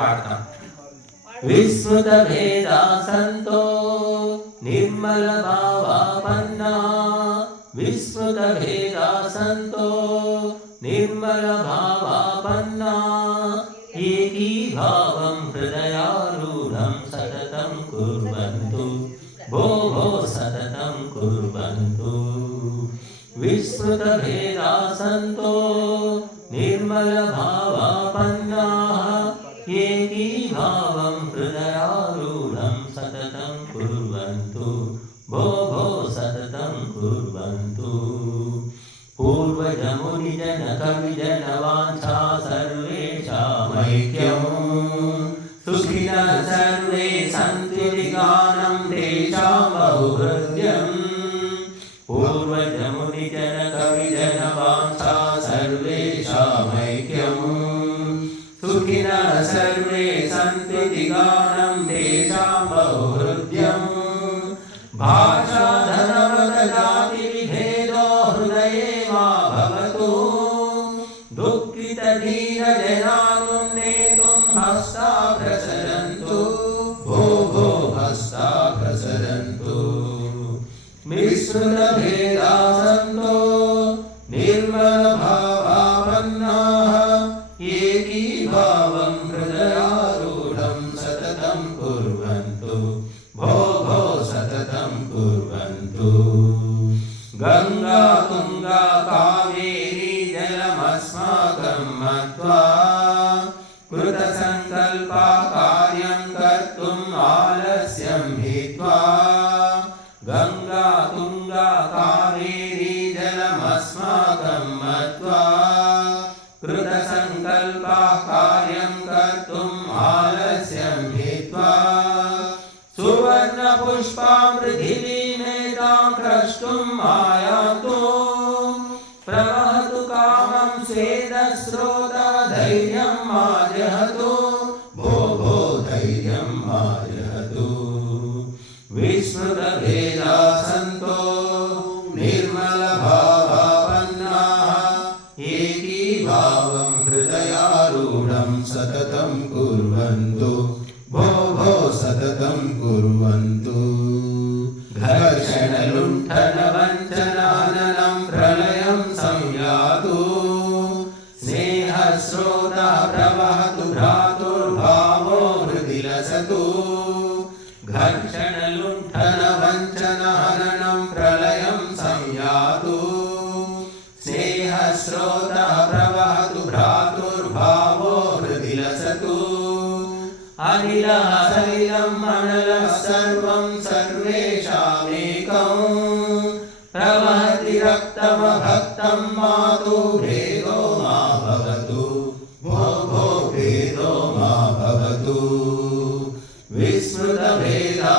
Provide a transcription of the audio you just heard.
పాడతాం. విస్మృత భేదా సంతో నిర్మల భావాపన్నా, విస్మృత భేదా సంతో నిర్మల భావాపన్నా, ఏకీభావం హృదయారూఢం సతతం కుర్వంతు, భో భో సతతం కుర్వంతు. విస్మృత భేదా సంతో నిర్మల భావాపన్నా, ఏకీభావం హృదయారూఢం సతతం కుర్వంతు, భో భో సతతం కుర్వంతు. పూర్వజమునిజన కవిజన వాంఛా సర్వేషామైక్యం, సుఖినః సర్వే సంతు నిగానం తేషాం బహుహృద్యం. పూర్వజమునిజన కవిజన వాంఛా సర్వేషామైక్యం, సుఖినః సర్వే సంతు నిగానం తేషాం బహుహృద్యం. భాషా ధనవత జాతి విభేదో హృదయే మా భవతు, దుఃఖిత ధీర జనానున్నేతుం హస్తా ప్రసరంతు, భో భో హస్తా ప్రసరంతు. విస్మృత భేదా సంతో నిర్మల భావాపన్నాః, ఏకీభావం హృదయారూఢం సతతం కుర్వంతు, భో భో సతతం కుర్వంతు. గంగా తుంగా కావేరీ జలమస్మాకం మత్వా, కృత సంకల్పా కార్యం కర్తుం ఆలస్యం హిత్వా. గంగా తుంగా కావేరీ జలమస్మాకం మత్వా, కృత సంకల్పా కార్యం కర్తుం ఆలస్యం హిత్వా. సువర్ణ పుష్పాం పృథివీమేతాం క్రష్టుం ఆయాతు, ప్రవహతు కామం స్వేదస్రోత ధైర్యం మాజహతు, భో భో ధైర్యం మాజహతు. విస్మృత భేదా సంతో నిర్మల భావాపన్నాః, ఏకీభావం హృదయారూఢం సతతం కుర్వంతు, భో భో సతతం కుర్వంతు. ఘర్షణ లుంఠన వంచన హననం ప్రళయం సంయాతు, స్నేహ స్రోత ప్రవహతు భ్రాతుర్భావో హృది లసతు. ఘర్షణ లుంఠన వంచన హననం ప్రళయం సంయాతు, స్నేహ స్రోత ప్రవహతు భ్రాతుర్భావో హృది లసతు. అనిలః సలిలం అనలః సర్వం సర్వేషామేకం, ప్రవహతి రక్తమభక్తం మాతు భేదో మా భవతు, భో భో భేదో మా భవతు. విస్మృత భేదా